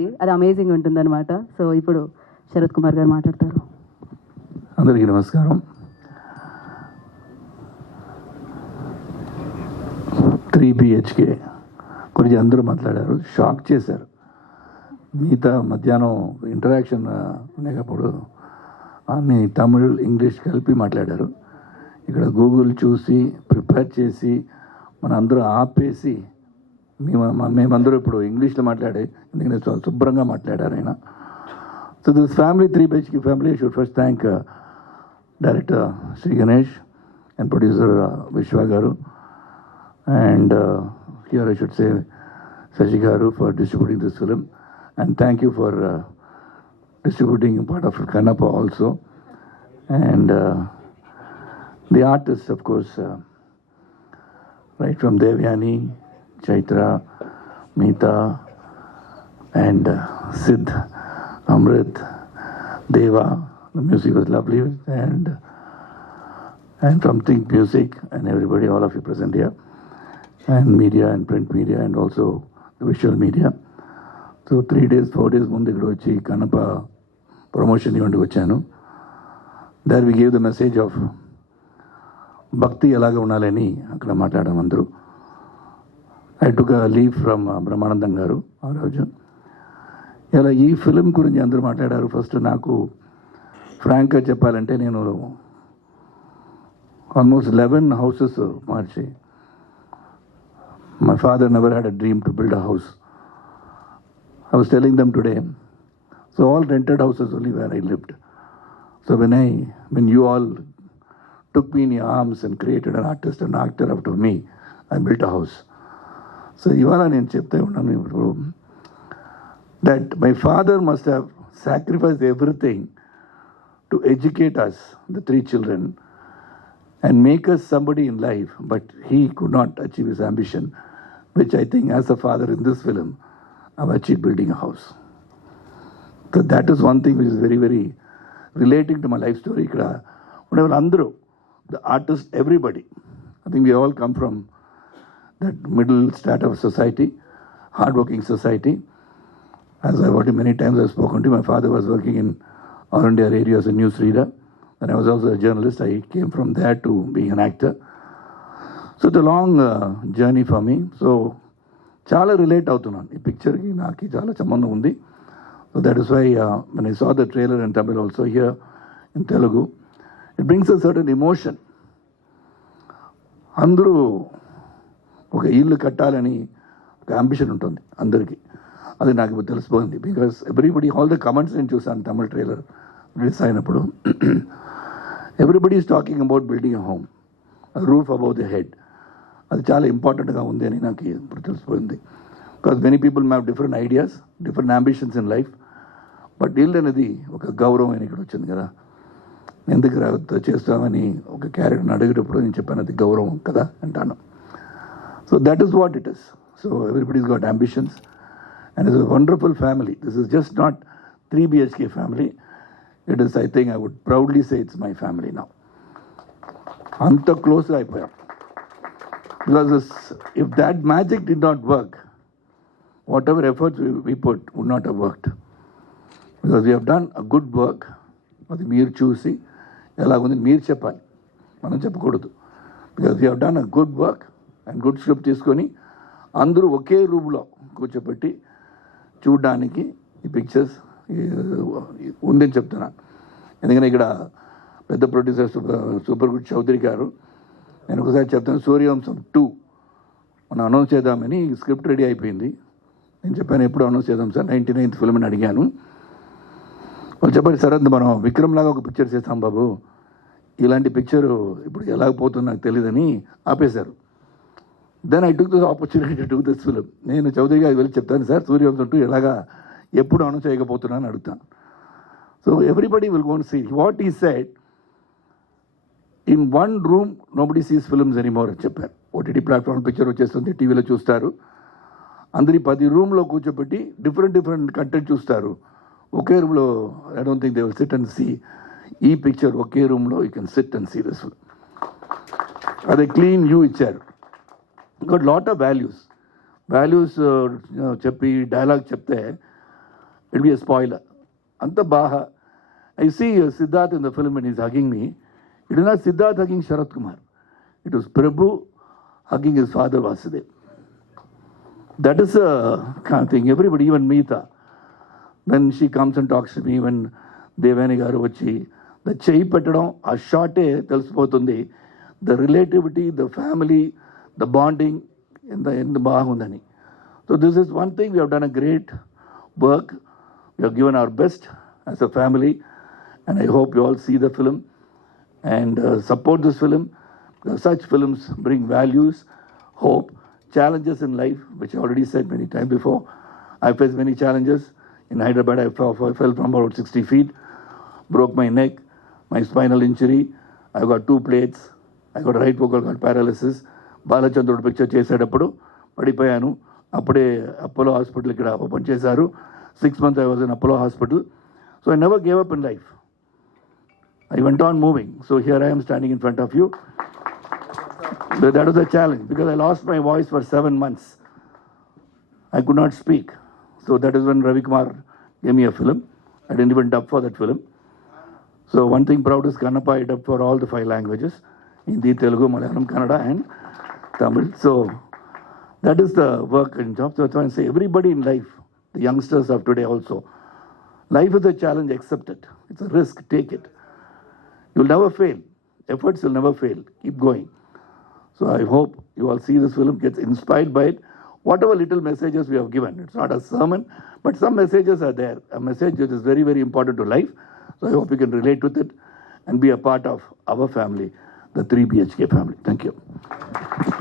అది అమేజింగ్ ఉంటుంది అనమాట సో ఇప్పుడు శరత్ కుమార్ గారు మాట్లాడతారు. అందరికీ నమస్కారం. త్రీ బిహెచ్కే గురించి అందరూ మాట్లాడారు. షాక్ చేశారు. మిగతా మధ్యాహ్నం ఇంటరాక్షన్ ఉండేటప్పుడు అన్ని తమిళ్ ఇంగ్లీష్ కలిపి మాట్లాడారు. ఇక్కడ గూగుల్ చూసి ప్రిపేర్ చేసి మన అందరూ ఆపేసి మేము మ- మేమందరూ ఇప్పుడు ఇంగ్లీష్లో మాట్లాడే ఎందుకంటే చాలా శుభ్రంగా మాట్లాడారు ఆయన so this family three BHK family should first thank director Sri Ganesh and producer uh, Vishwa Garu. And uh, here I should say Saji Garu for distributing this film. And thank you for uh, distributing part of Kanapa also. And uh, the artists, of course, uh, right from Devyani, Chaitra, Meeta, and uh, Sid, Amrit, Deva. The music was lovely, and and from Think Music and everybody, all of you present here, and media and print media, and also the visual media. So three days four days ముందు ఇక్కడ వచ్చి Kannappa promotion ఈవెంట్కి వచ్చాను there we gave the message of bhakti ఎలాగ ఉండాలని అక్కడ మాట్లాడాం అందరూ I took leave from Brahmanandam garu ఆ రోజు ఇలా ఈ ఫిలిం గురించి అందరూ మాట్లాడారు ఫస్ట్ నాకు ఫ్రాంక్గా చెప్పాలంటే నేను almost eleven houses March my father never had a dream to build a house I was telling them today so all rented houses only where I lived so when I when you all took me in your arms and created an artist, an actor out of me, I built a house. So ఇవాళ నేను చెప్తే ఉన్నాను ఇప్పుడు that my father must have sacrifice everything to educate us the three children and make us somebody in life, but he could not achieve his ambition, which I think, as a father in this film, I've achieved building a house. So that is one thing which is very, very relating to my life story. ఇక్కడ ఉండే వాళ్ళందరూ the artists, everybody. I think we all come from that middle strata of society, hardworking society. As I've already many times I've spoken to, my father was working in All India Radio as a news. When I was also a journalist, I came from there to being an actor. So it's a long uh, journey for me. So చాలా relate అవుతున్నాను ఈ పిక్చర్కి నాకు చాలా సంబంధం ఉంది so that is why మన saw the trailer in Tamil also here in Telugu it brings a certain emotion అందరూ ఒక ఇల్లు కట్టాలని ఒక అంబిషన్ ఉంటుంది అందరికీ. అది నాకు ఇప్పుడు తెలిసిపోయింది. Because everybody all the comments నేను చూసాను తమిళ ట్రైలర్ రిలీజ్ అయినప్పుడు everybody is talking about building a home roof about the head అది చాలా ఇంపార్టెంట్గా ఉంది అని నాకు ఇప్పుడు తెలిసిపోయింది. బికాస్ మెనీ పీపుల్ మ్యావ్ different ideas different ambitions in life but ఇల్లు అనేది ఒక గౌరవం అని ఇక్కడ వచ్చింది కదా. ఎందుకు రా- చేస్తామని ఒక క్యారెక్టర్ని అడిగేటప్పుడు నేను చెప్పాను అది గౌరవం కదా అంటాను. so that is what it is so everybody's got ambitions and it's wonderful family this is just not three BHK family it is I think I would proudly say it's my family నా అంత క్లోజ్గా అయిపోయాం because if that magic did not work whatever efforts we put would not have worked because we have done a good work అది మీరు చూసి ఎలాగుంది మీరు చెప్పాలి మనం చెప్పకూడదు because we have done a good work and good slip తీసుకొని అందరూ ఒకే రూమ్లో కూర్చోబెట్టి చూడడానికి ఈ పిక్చర్స్ ఉందని చెప్తున్నాను ఎందుకంటే ఇక్కడ పెద్ద producer super super good Chowdary garu నేను ఒకసారి చెప్తాను సూర్యవంశం టూ. మనం అనౌన్స్ చేద్దామని స్క్రిప్ట్ రెడీ అయిపోయింది. నేను చెప్పాను ఎప్పుడు అనౌన్స్ చేద్దాం సార్ నైంటీ నైన్త్ ఫిల్మ్ అని అడిగాను. వాళ్ళు చెప్పండి సరే మనం విక్రమ్ లాగా ఒక పిక్చర్ చేస్తాం బాబు. ఇలాంటి పిక్చర్ ఇప్పుడు ఎలా పోతుందో నాకు తెలియదని ఆపేశారు. Then I took this opportunity to this film నేను చౌదరి గారికి వెళ్ళి చెప్తాను సార్ సూర్యవంశం టూ ఎలాగా ఎప్పుడు అనౌన్స్ చేయకపోతున్నాను అడుగుతాను. So everybody will gone see what ఈ set in one room nobody sees films anymore అని చెప్పారు. ఓటీటీ ప్లాట్ఫామ్ పిక్చర్ వచ్చేస్తుంది టీవీలో చూస్తారు. అందరి పది రూమ్లో కూర్చోబెట్టి డిఫరెంట్ డిఫరెంట్ కంటెంట్ చూస్తారు. ఒకే రూమ్లో I don't think they will sit and see ఈ పిక్చర్ ఒకే రూమ్లో you can sit and see this అదే క్లీన్ వ్యూ ఇచ్చారు. ఇంకా లాట్ ఆఫ్ వాల్యూస్ వాల్యూస్ చెప్పి డైలాగ్ చెప్తే ఇట్ బి ఎ స్పాయిలర్ అంత బాగా I see Siddharth in the film and is hugging me it is not Siddharth hugging Sarath Kumar it was Prabhu hugging is father Vasudev that is thing everybody even మిగతా then she comes and talks me even Devayani garu వచ్చి the చేయి పెట్టడం ఆ షార్టే తెలిసిపోతుంది the relativity the family the bonding in the in the Mahagundani. So this is one thing we have done a great work. We have given our best as a family, and I hope you all see the film and uh, support this film. Because such films bring values, hope, challenges in life, which I already said many times before. I faced many challenges. In Hyderabad, I fell, I fell from about 60 feet, broke my neck, my spinal injury. I got two plates. I got right vocal cord paralysis. Balachandrudu picture చేసేటప్పుడు పడిపోయాను. అప్పుడే Apollo hospital ఇక్కడ open చేశారు. Six months I was in Apollo hospital so I never gave up in life I went on moving so here I'm standing in front of you that is a challenge because I lost my voice for seven months I could not speak so that is one Ravikumar game you film I didn't even dub for that film so one thing proud is Kannappa I dub for all the five languages Hindi Telugu Malayalam Kannada and Tamil. So that is the work and job. So that's why I say everybody in life, the youngsters of today also, life is a challenge, accept it. It's a risk, take it. You'll never fail. Efforts will never fail. Keep going. So I hope you all see this film, gets inspired by it. Whatever little messages we have given, it's not a sermon, but some messages are there. A message that is very, very important to life. So I hope you can relate with it and be a part of our family, the 3 BHK family. Thank you.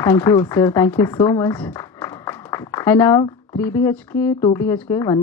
Thank you, sir. Thank you so much. And now 3 BHK, 2 BHK, 1